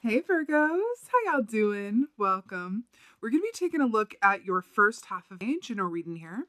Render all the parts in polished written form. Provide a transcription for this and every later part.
Hey Virgos, how y'all doing? Welcome. We're going to be taking a look at your first half of general reading here.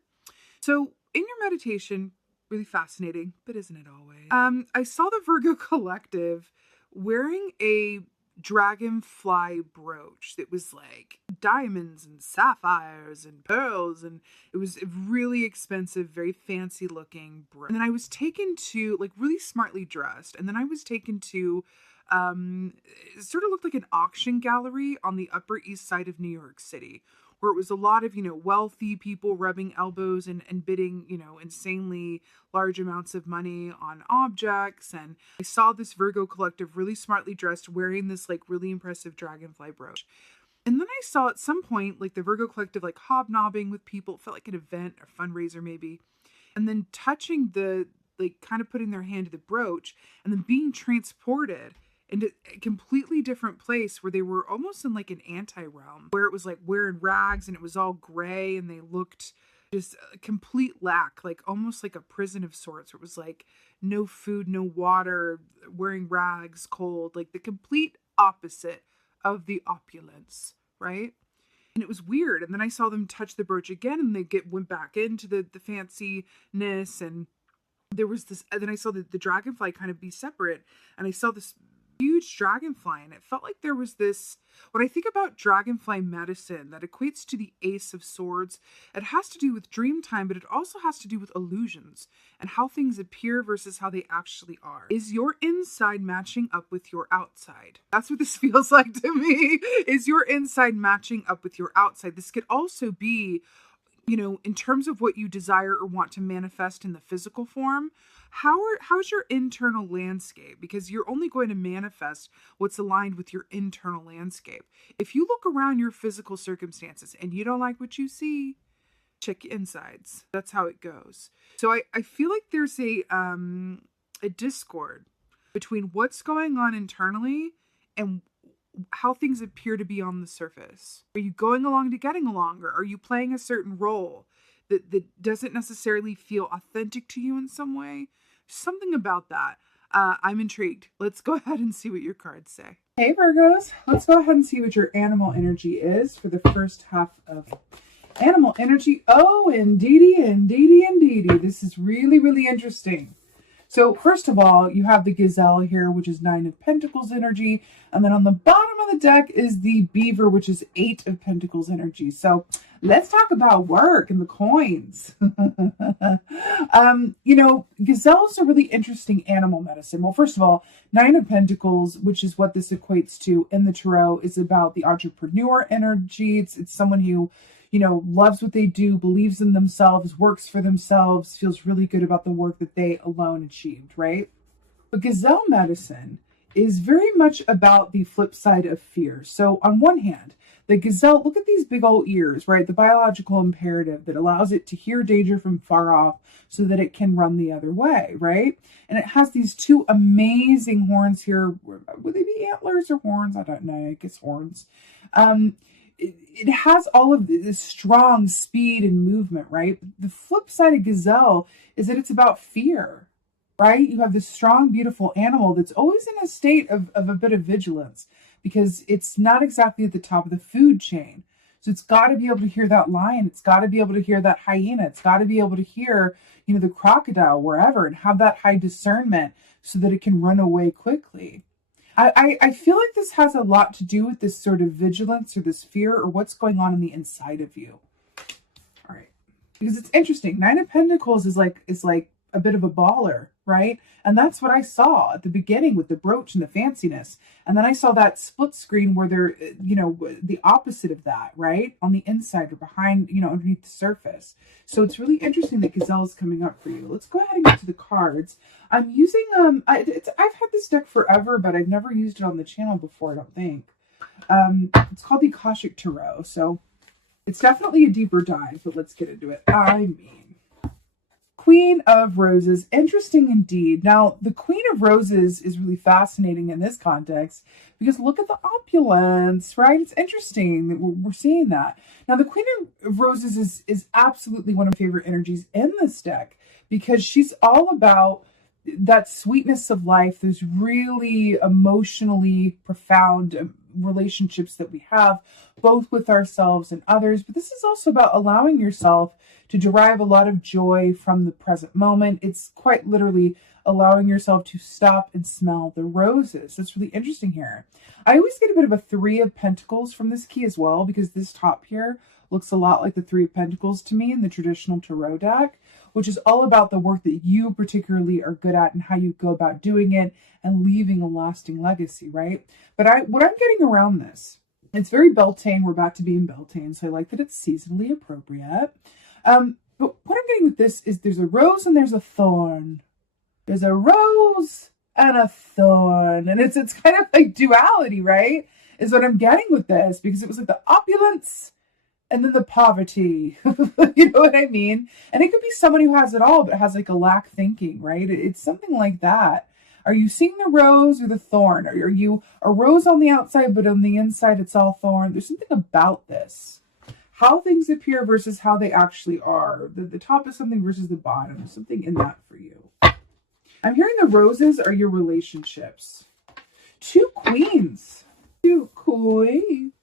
So, in your meditation, really fascinating, but isn't it always? I saw the Virgo collective wearing a dragonfly brooch that was like diamonds and sapphires and pearls, and it was a really expensive, very fancy looking brooch. And then I was taken to, like, really smartly dressed, and then I was taken to it sort of looked like an auction gallery on the Upper East Side of New York City, where it was a lot of, wealthy people rubbing elbows and bidding, insanely large amounts of money on objects. And I saw this Virgo collective really smartly dressed wearing this like really impressive dragonfly brooch. And then I saw at some point like the Virgo collective like hobnobbing with people. It felt like an event or fundraiser maybe. And then touching like kind of putting their hand to the brooch and then being transported into a completely different place where they were almost in like an anti-realm, where it was like wearing rags and it was all gray and they looked just a complete lack, like almost like a prison of sorts, where it was like no food, no water, wearing rags, cold, like the complete opposite of the opulence, right? And it was weird. And then I saw them touch the brooch again and went back into the fanciness, and there was this, and then I saw the dragonfly kind of be separate, and I saw this huge dragonfly, and it felt like there was this, when I think about dragonfly medicine that equates to the Ace of Swords, it has to do with dream time, but it also has to do with illusions and how things appear versus how they actually are. Is your inside matching up with your outside? That's what this feels like to me. Is your inside matching up with your outside? This could also be, in terms of what you desire or want to manifest in the physical form. How's your internal landscape? Because you're only going to manifest what's aligned with your internal landscape. If you look around your physical circumstances and you don't like what you see, check your insides. That's how it goes. So I feel like there's a discord between what's going on internally and how things appear to be on the surface. Are you going along to getting along, or are you playing a certain role that doesn't necessarily feel authentic to you in some way? Something about that. I'm intrigued. Let's go ahead and see what your cards say. Hey Virgos, let's go ahead and see what your animal energy is for the first half of animal energy. Oh, indeedy, indeedy, indeedy. This is really, really interesting. So first of all, you have the gazelle here, which is 9 of Pentacles energy. And then on the bottom of the deck is the beaver, which is 8 of Pentacles energy. So let's talk about work and the coins. Gazelles are really interesting animal medicine. Well, first of all, 9 of Pentacles, which is what this equates to in the tarot, is about the entrepreneur energy. It's someone who loves what they do, believes in themselves, works for themselves, feels really good about the work that they alone achieved, right? But gazelle medicine is very much about the flip side of fear. So on one hand, the gazelle, look at these big old ears, right? The biological imperative that allows it to hear danger from far off so that it can run the other way, right? And it has these 2 amazing horns here. Would they be antlers or horns? I don't know. I guess horns. It has all of this strong speed and movement, right? The flip side of gazelle is that it's about fear, right? You have this strong, beautiful animal that's always in a state of a bit of vigilance because it's not exactly at the top of the food chain. So it's got to be able to hear that lion. It's got to be able to hear that hyena. It's got to be able to hear, the crocodile wherever, and have that high discernment so that it can run away quickly. I feel like this has a lot to do with this sort of vigilance or this fear or what's going on the inside of you. All right. Because it's interesting. 9 of Pentacles is like a bit of a baller, right? And that's what I saw at the beginning with the brooch and the fanciness. And then I saw that split screen where they're, the opposite of that, right? On the inside or behind, underneath the surface. So it's really interesting that Gazelle is coming up for you. Let's go ahead and get to the cards. I'm using, I've had this deck forever, but I've never used it on the channel before, I don't think. It's called the Akashic Tarot. So it's definitely a deeper dive, but let's get into it. Queen of Roses. Interesting indeed. Now, the Queen of Roses is really fascinating in this context because look at the opulence, right? It's interesting that we're seeing that. Now, the Queen of Roses is absolutely one of my favorite energies in this deck because she's all about that sweetness of life, those really emotionally profound relationships that we have, both with ourselves and others. But this is also about allowing yourself to derive a lot of joy from the present moment. It's quite literally allowing yourself to stop and smell the roses. That's really interesting here. I always get a bit of a Three of Pentacles from this key as well, because this top here looks a lot like the Three of Pentacles to me in the traditional tarot deck, which is all about the work that you particularly are good at and how you go about doing it and leaving a lasting legacy, right? But what I'm getting around this, it's very Beltane. We're back to being Beltane, so I like that it's seasonally appropriate. But what I'm getting with this is there's a rose and there's a thorn. There's a rose and a thorn. And it's kind of like duality, right? Is what I'm getting with this, because it was like the opulence and then the poverty. You know what I mean? And it could be someone who has it all, but has like a lack thinking, right? It's something like that. Are you seeing the rose or the thorn? Or are you a rose on the outside, but on the inside it's all thorn? There's something about this. How things appear versus how they actually are. The top is something versus the bottom. There's something in that for you. I'm hearing the roses are your relationships. Two queens. Two queens.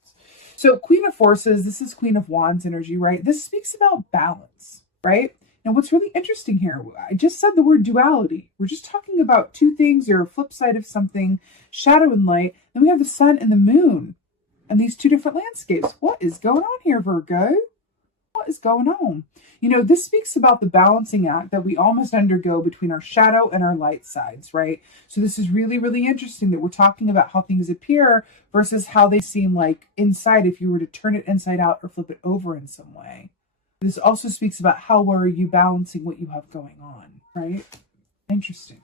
So Queen of Forces, this is Queen of Wands energy, right? This speaks about balance, right? Now what's really interesting here, I just said the word duality. We're just talking about two things, or a flip side of something, shadow and light. Then we have the sun and the moon. And these two different landscapes. What is going on here, Virgo? What is going on? You know, this speaks about the balancing act that we all must undergo between our shadow and our light sides, right? So this is really, really interesting that we're talking about how things appear versus how they seem like inside if you were to turn it inside out or flip it over in some way. This also speaks about how well are you balancing what you have going on, right? Interesting.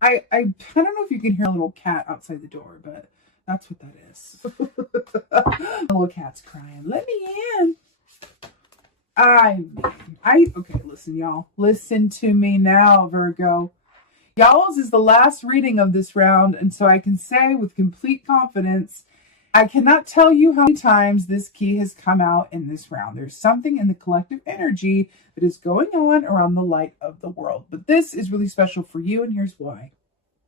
I don't know if you can hear a little cat outside the door, but that's what that is. The little cat's crying. Let me in. Okay, listen, y'all. Listen to me now, Virgo. Y'all's is the last reading of this round, and so I can say with complete confidence, I cannot tell you how many times this key has come out in this round. There's something in the collective energy that is going on around the light of the world. But this is really special for you, and here's why.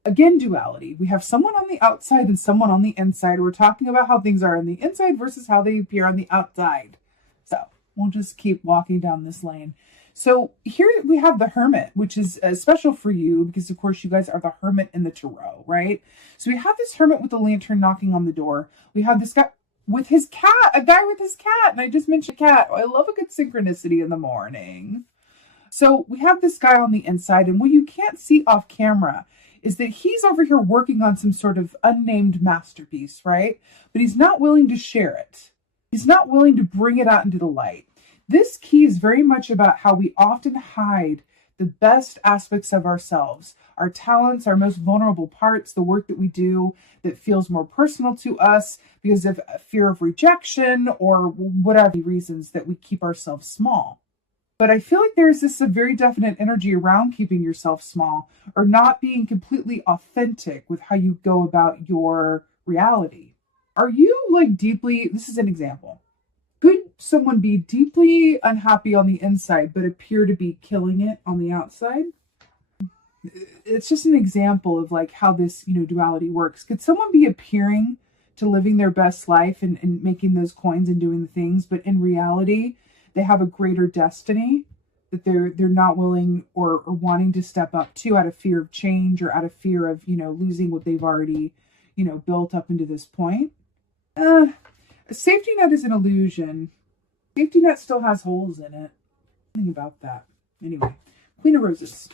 Again, duality. We have someone on the outside and someone on the inside. We're talking about how things are on the inside versus how they appear on the outside. So we'll just keep walking down this lane. So here we have the Hermit, which is special for you because, of course, you guys are the Hermit in the tarot, right? So we have this Hermit with the lantern knocking on the door. We have this guy with his cat, a guy with his cat. And I just mentioned cat. Oh, I love a good synchronicity in the morning. So we have this guy on the inside, and what you can't see off camera is that he's over here working on some sort of unnamed masterpiece, right? But he's not willing to share it. He's not willing to bring it out into the light. This key is very much about how we often hide the best aspects of ourselves, our talents, our most vulnerable parts, the work that we do that feels more personal to us because of fear of rejection or whatever reasons that we keep ourselves small. But I feel like there's this a very definite energy around keeping yourself small or not being completely authentic with how you go about your reality. Are you like deeply, this is an example. Could someone be deeply unhappy on the inside but appear to be killing it on the outside? It's just an example of like how this, duality works. Could someone be appearing to living their best life and making those coins and doing the things, but in reality, they have a greater destiny that they're not willing or wanting to step up to out of fear of change or out of fear of, losing what they've already, built up into this point? A safety net is an illusion. Safety net still has holes in it. Think about that. Anyway, Queen of Roses.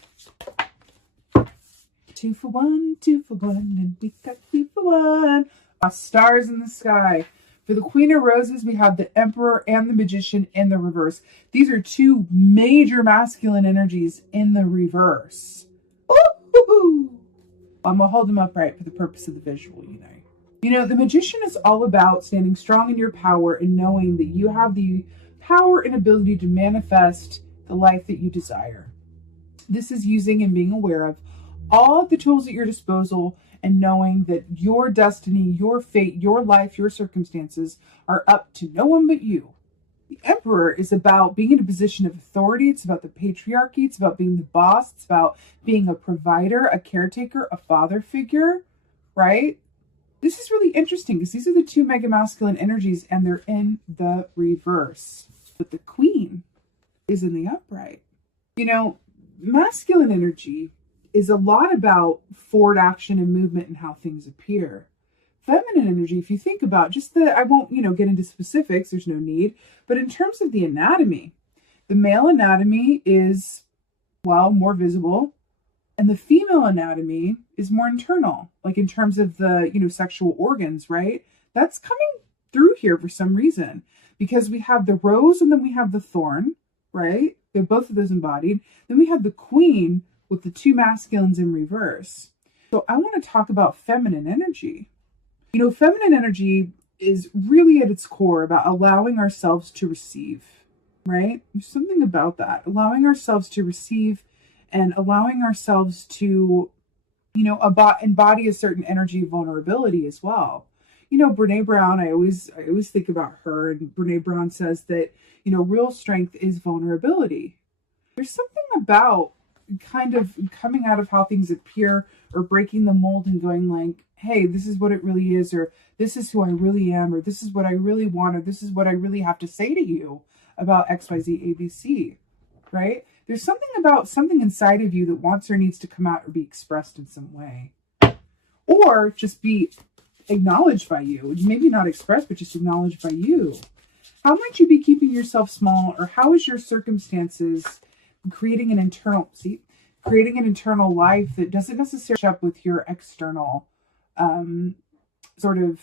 2 for 1, 2 for 1, and we got 2 for 1. Stars in the sky. For the Queen of Roses, we have the Emperor and the Magician in the reverse. These are two major masculine energies in the reverse. Ooh. I'm going to hold them upright for the purpose of the visual, the Magician is all about standing strong in your power and knowing that you have the power and ability to manifest the life that you desire. This is using and being aware of all of the tools at your disposal and knowing that your destiny, your fate, your life, your circumstances are up to no one but you. The Emperor is about being in a position of authority. It's about the patriarchy. It's about being the boss. It's about being a provider, a caretaker, a father figure, right? This is really interesting because these are the two mega masculine energies and they're in the reverse. But the Queen is in the upright. You know, masculine energy is a lot about forward action and movement and how things appear. Feminine energy, if you think about just I won't, get into specifics, there's no need, but in terms of the anatomy, the male anatomy is, well, more visible, and the female anatomy is more internal, like in terms of the, sexual organs, right? That's coming through here for some reason, because we have the rose and then we have the thorn, right? They're both of those embodied. Then we have the Queen with the two masculines in reverse. So I want to talk about feminine energy. Feminine energy is really at its core about allowing ourselves to receive, right? There's something about that, allowing ourselves to receive and allowing ourselves to, embody a certain energy of vulnerability as well. Brene Brown, I always think about her, and Brene Brown says that, real strength is vulnerability. There's something about kind of coming out of how things appear or breaking the mold and going like, hey, this is what it really is, or this is who I really am, or this is what I really want, or this is what I really have to say to you about XYZ ABC, right? There's something about something inside of you that wants or needs to come out or be expressed in some way, or just be acknowledged by you. Maybe not expressed, but just acknowledged by you. How might you be keeping yourself small, or how is your circumstances creating an internal life that doesn't necessarily match up with your external sort of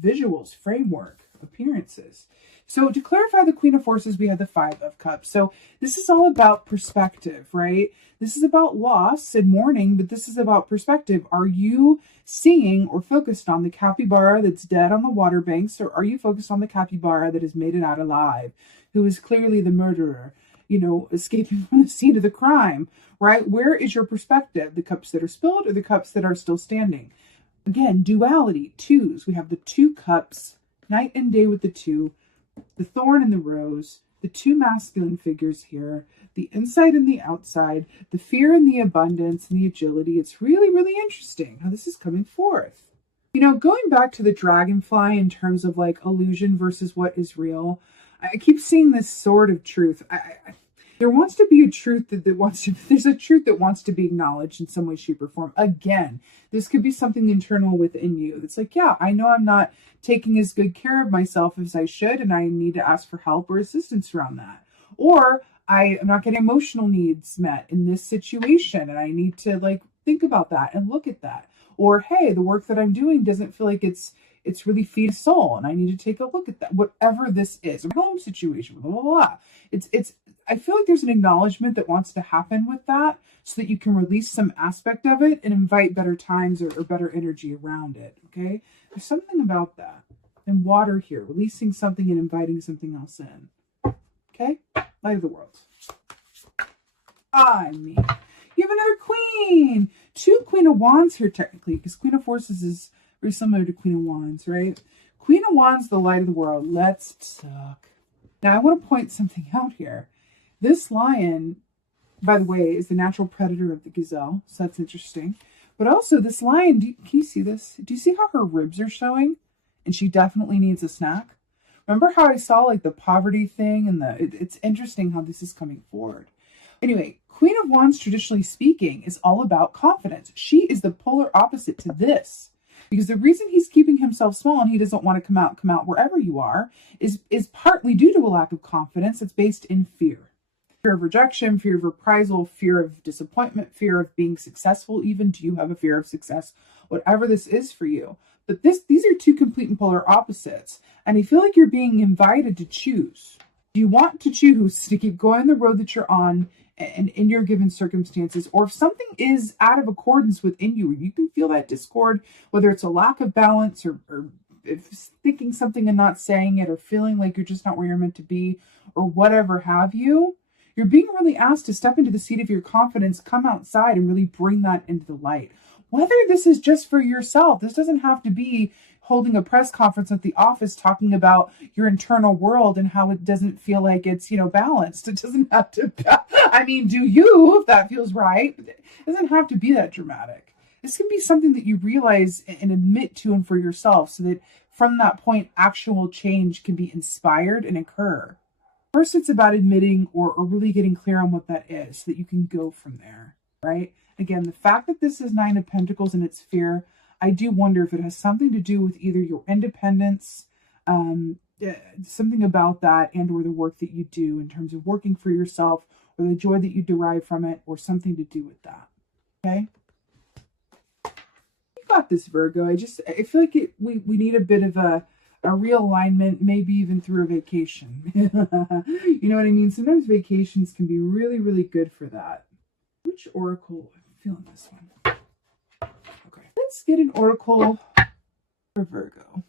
visuals, framework, appearances. So to clarify the Queen of Forces, we have the Five of Cups. So this is all about perspective, right? This is about loss and mourning, but this is about perspective. Are you seeing or focused on the capybara that's dead on the water banks, or are you focused on the capybara that has made it out alive, who is clearly the murderer, escaping from the scene of the crime, right? Where is your perspective? The cups that are spilled or the cups that are still standing? Again, duality, twos. We have the two cups, night and day with the two, the thorn and the rose, the two masculine figures here, the inside and the outside, the fear and the abundance and the agility. It's really, really interesting how this is coming forth. Going back to the dragonfly in terms of like illusion versus what is real, I keep seeing this sort of truth. There wants to be a truth there's a truth that wants to be acknowledged in some way, shape, or form. Again, this could be something internal within you. It's like, yeah, I know I'm not taking as good care of myself as I should, and I need to ask for help or assistance around that. Or I am not getting emotional needs met in this situation, and I need to think about that and look at that. Or, hey, the work that I'm doing doesn't feel like it's really feeding soul, and I need to take a look at that. Whatever this is, a home situation, blah, blah, blah. I feel like there's an acknowledgement that wants to happen with that so that you can release some aspect of it and invite better times or better energy around it, okay? There's something about that. And water here, releasing something and inviting something else in, okay? Light of the world. You have another queen. Two Queen of Wands here, technically, because Queen of Forces is very similar to Queen of Wands, right? Queen of Wands, the light of the world. Let's talk. Now, I want to point something out here. This lion, by the way, is the natural predator of the gazelle, so that's interesting. But also, this lion, can you see this? Do you see how her ribs are showing? And she definitely needs a snack. Remember how I saw the poverty thing and it's interesting how this is coming forward. Anyway, Queen of Wands, traditionally speaking, is all about confidence. She is the polar opposite to this. Because the reason he's keeping himself small and he doesn't want to come out wherever you are is partly due to a lack of confidence that's based in fear. Fear of rejection, fear of reprisal, fear of disappointment, fear of being successful even. Do you have a fear of success? Whatever this is for you. But these are two complete and polar opposites. And I feel like you're being invited to choose. Do you want to choose to keep going the road that you're on and in your given circumstances? Or if something is out of accordance within you, you can feel that discord, whether it's a lack of balance or if thinking something and not saying it, or feeling like you're just not where you're meant to be, or whatever have you. You're being really asked to step into the seat of your confidence, come outside and really bring that into the light. whether this is just for yourself. This doesn't have to be holding a press conference at the office talking about your internal world and how it doesn't feel like it's, balanced. It doesn't have to, I mean, do you, if that feels right, but it doesn't have to be that dramatic. This can be something that you realize and admit to and for yourself, so that from that point, actual change can be inspired and occur. First, it's about admitting or really getting clear on what that is, so that you can go from there, right? Again, the fact that this is 9 of Pentacles and it's fear, I do wonder if it has something to do with either your independence, something about that, and or the work that you do in terms of working for yourself, or the joy that you derive from it, or something to do with that. Okay? You got this, Virgo. I feel like we need a bit of a realignment, maybe even through a vacation. You know what I mean? Sometimes vacations can be really, really good for that. Which oracle? I'm feeling this one. Okay. Let's get an oracle for Virgo.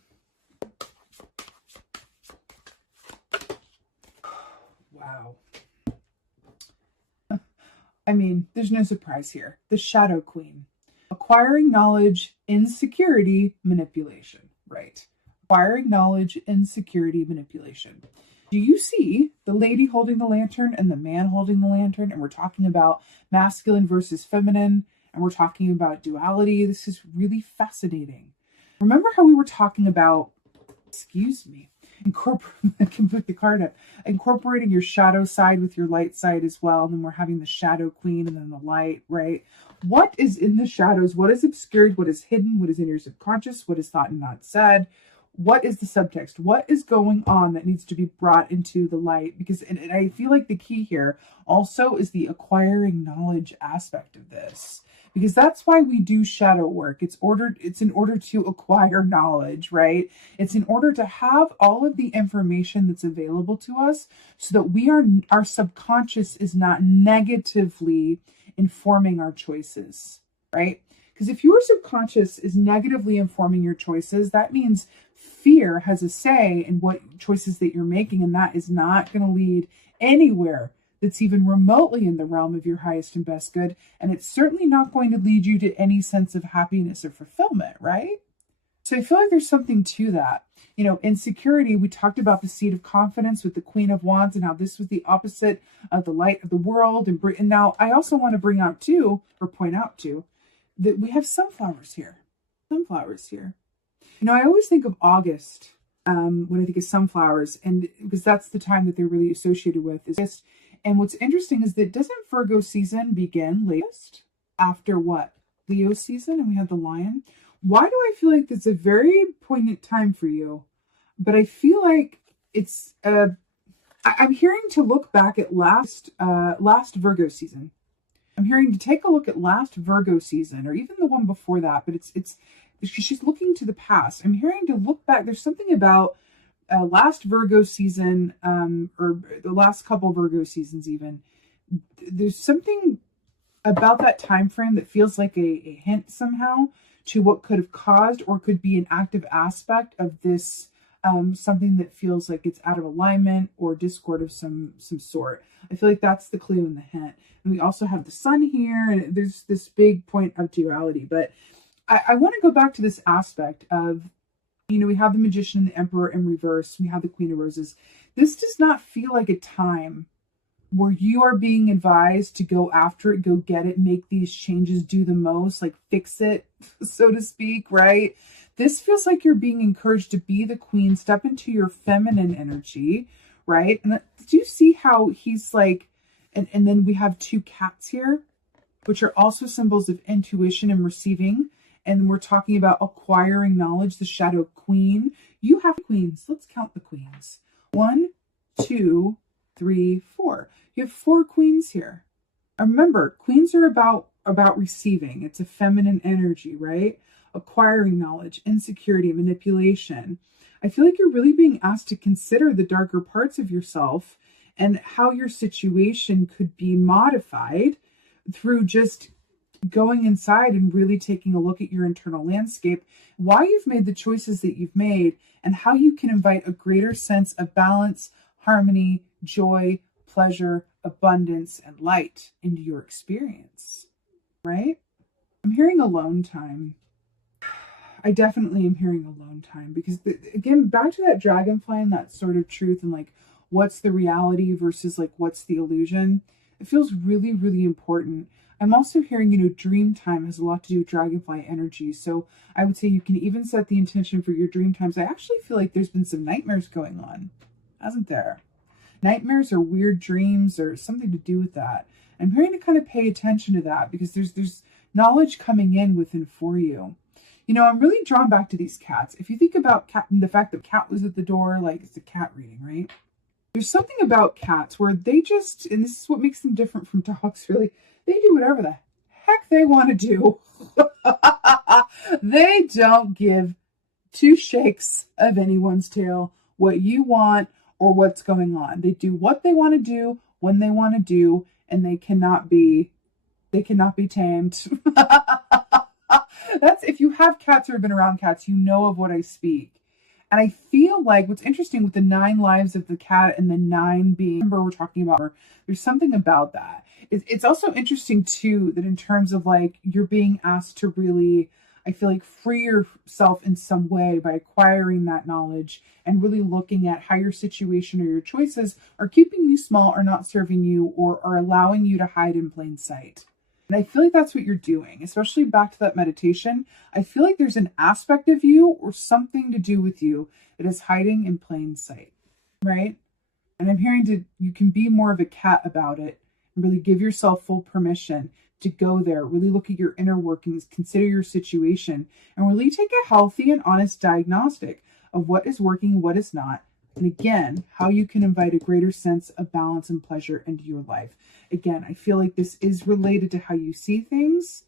Wow. I mean, there's no surprise here. The Shadow Queen. Acquiring knowledge, insecurity, manipulation. Right. Acquiring knowledge, insecurity, manipulation. Do you see the lady holding the lantern and the man holding the lantern? And we're talking about masculine versus feminine, and we're talking about duality. This is really fascinating. Remember how we were talking about, I can put the card up, incorporating your shadow side with your light side as well. And then we're having the Shadow Queen and then the light, right? What is in the shadows? What is obscured? What is hidden? What is in your subconscious? What is thought and not said? What is the subtext? What is going on that needs to be brought into the light? Because, and I feel like the key here also is the acquiring knowledge aspect of this, because that's why we do shadow work. It's in order to acquire knowledge, right? It's in order to have all of the information that's available to us, so that our subconscious is not negatively informing our choices, right? Because if your subconscious is negatively informing your choices, that means fear has a say in what choices that you're making, and that is not going to lead anywhere that's even remotely in the realm of your highest and best good, and it's certainly not going to lead you to any sense of happiness or fulfillment, right? So I feel like there's something to that. Insecurity, we talked about the seed of confidence with the Queen of Wands and how this was the opposite of the light of the world. And now I also want to point out too, that we have sunflowers here. I always think of August when I think of sunflowers, and because that's the time that they're really associated with is August. And what's interesting is that doesn't Virgo season begin latest after what? Leo season, and we had the lion. Why do I feel like it's a very poignant time for you? But I feel like it's I'm hearing to look back at last Virgo season. I'm hearing to take a look at last Virgo season, or even the one before that, but it's she's looking to the past. I'm hearing to look back. There's something about last Virgo season, or the last couple Virgo seasons even. There's something about that time frame that feels like a hint somehow to what could have caused or could be an active aspect of this, something that feels like it's out of alignment or discord of some sort. I feel like that's the clue and the hint. And we also have the sun here, and there's this big point of duality. But I want to go back to this aspect of, we have the Magician and the Emperor in reverse. We have the Queen of Roses. This does not feel like a time where you are being advised to go after it, go get it, make these changes, do the most, like fix it, so to speak, right? This feels like you're being encouraged to be the queen, step into your feminine energy, right? And do you see how he's like, and then we have 2 cats here, which are also symbols of intuition and receiving. And we're talking about acquiring knowledge, the Shadow Queen. You have queens. Let's count the queens. 1, 2, 3, 4. You have 4 queens here. And remember, queens are about receiving. It's a feminine energy, right? Acquiring knowledge, insecurity, manipulation. I feel like you're really being asked to consider the darker parts of yourself and how your situation could be modified through just going inside and really taking a look at your internal landscape, why you've made the choices that you've made, and how you can invite a greater sense of balance, harmony, joy, pleasure, abundance, and light into your experience, right? I'm hearing alone time. I definitely am hearing alone time because, again, back to that dragonfly and that sort of truth and like what's the reality versus like what's the illusion. It feels really, really important. I'm also hearing, dream time has a lot to do with dragonfly energy. So I would say you can even set the intention for your dream times. I actually feel like there's been some nightmares going on, hasn't there? Nightmares or weird dreams or something to do with that. I'm hearing to kind of pay attention to that because there's knowledge coming in within for you. I'm really drawn back to these cats. If you think about the fact that cat was at the door, like it's a cat reading, right? There's something about cats where they just, and this is what makes them different from dogs, really, they do whatever the heck they want to do. They don't give two shakes of anyone's tail what you want or what's going on. They do what they want to do when they want to do, and they cannot be tamed. That's, if you have cats or have been around cats, you know of what I speak. And I feel like what's interesting with the 9 lives of the cat and the 9 being, remember we're talking about, there's something about that. It's also interesting too, that in terms of like, you're being asked to really, I feel like, free yourself in some way by acquiring that knowledge and really looking at how your situation or your choices are keeping you small or not serving you or are allowing you to hide in plain sight. And I feel like that's what you're doing, especially back to that meditation. I feel like there's an aspect of you or something to do with you that is hiding in plain sight, right? And I'm hearing you can be more of a cat about it and really give yourself full permission to go there, really look at your inner workings, consider your situation, and really take a healthy and honest diagnostic of what is working and what is not. And again, how you can invite a greater sense of balance and pleasure into your life. Again, I feel like this is related to how you see things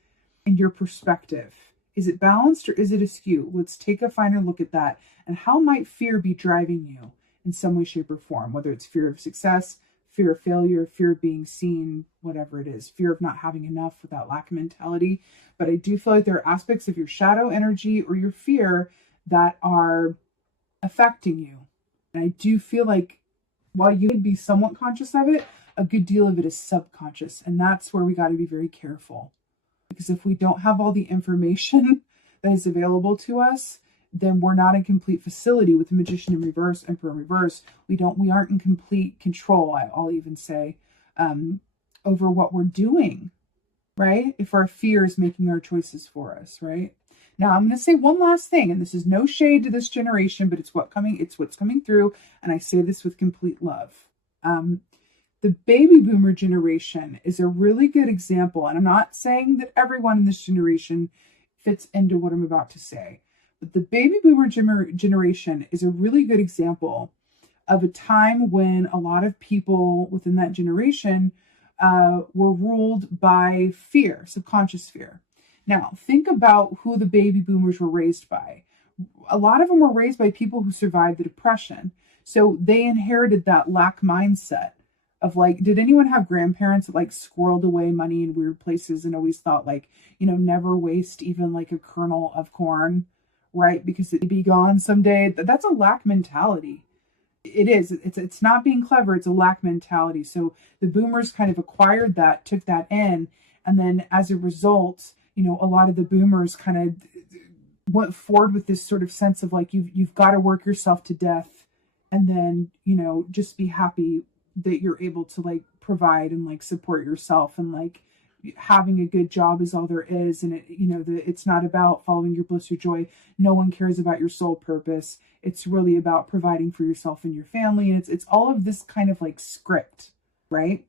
and your perspective. Is it balanced or is it askew? Let's take a finer look at that. And how might fear be driving you in some way, shape, or form? Whether it's fear of success, fear of failure, fear of being seen, whatever it is, fear of not having enough with that lack mentality. But I do feel like there are aspects of your shadow energy or your fear that are affecting you. And I do feel like while you would be somewhat conscious of it, a good deal of it is subconscious. And that's where we got to be very careful. Because if we don't have all the information that is available to us, then we're not in complete facility with the Magician in reverse, Emperor in reverse. We aren't in complete control, I'll even say, over what we're doing, right? If our fear is making our choices for us, right? Now, I'm going to say one last thing, and this is no shade to this generation, but it's what's coming through, and I say this with complete love. The baby boomer generation is a really good example, and I'm not saying that everyone in this generation fits into what I'm about to say, but the baby boomer generation is a really good example of a time when a lot of people within that generation were ruled by fear, subconscious fear. Now, think about who the baby boomers were raised by. A lot of them were raised by people who survived the Depression. So they inherited that lack mindset of like, did anyone have grandparents that like squirreled away money in weird places and always thought like, never waste even like a kernel of corn, right? Because it'd be gone someday. That's a lack mentality. It is. It's not being clever. It's a lack mentality. So the boomers kind of acquired that, took that in. And then as a result, a lot of the boomers kind of went forward with this sort of sense of like, you've got to work yourself to death and then, just be happy that you're able to like provide and like support yourself and like having a good job is all there is. And it's not about following your bliss or joy. No one cares about your soul purpose. It's really about providing for yourself and your family. And it's all of this kind of like script, right?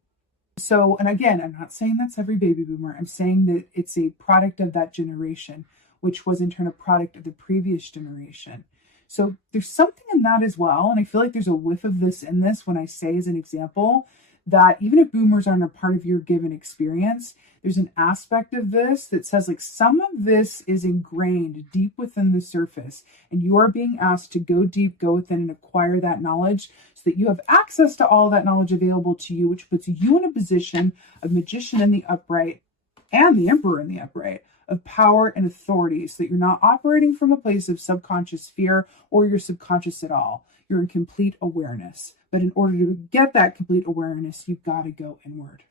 So, and again, I'm not saying that's every baby boomer. I'm saying that it's a product of that generation, which was in turn a product of the previous generation. So there's something in that as well. And I feel like there's a whiff of this in this when I say as an example that even if boomers aren't a part of your given experience, there's an aspect of this that says like some of this is ingrained deep within the surface and you are being asked to go deep, go within and acquire that knowledge so that you have access to all that knowledge available to you, which puts you in a position of Magician in the upright and the Emperor in the upright of power and authority so that you're not operating from a place of subconscious fear or you're subconscious at all. You're in complete awareness. But in order to get that complete awareness, you've got to go inward.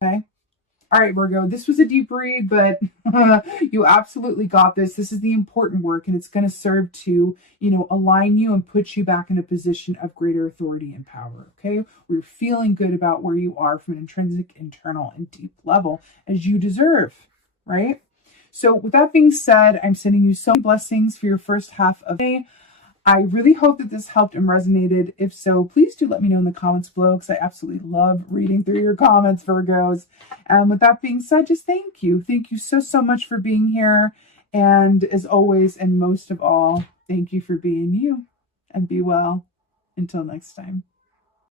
Okay? All right, Virgo, this was a deep read, but you absolutely got this. This is the important work, and it's going to serve to, align you and put you back in a position of greater authority and power, okay? Where you're feeling good about where you are from an intrinsic, internal, and deep level as you deserve, right? So with that being said, I'm sending you so many blessings for your first half of May. I really hope that this helped and resonated. If so, please do let me know in the comments below, because I absolutely love reading through your comments, Virgos. And with that being said, just thank you. Thank you so, so much for being here. And as always, and most of all, thank you for being you. And be well. Until next time.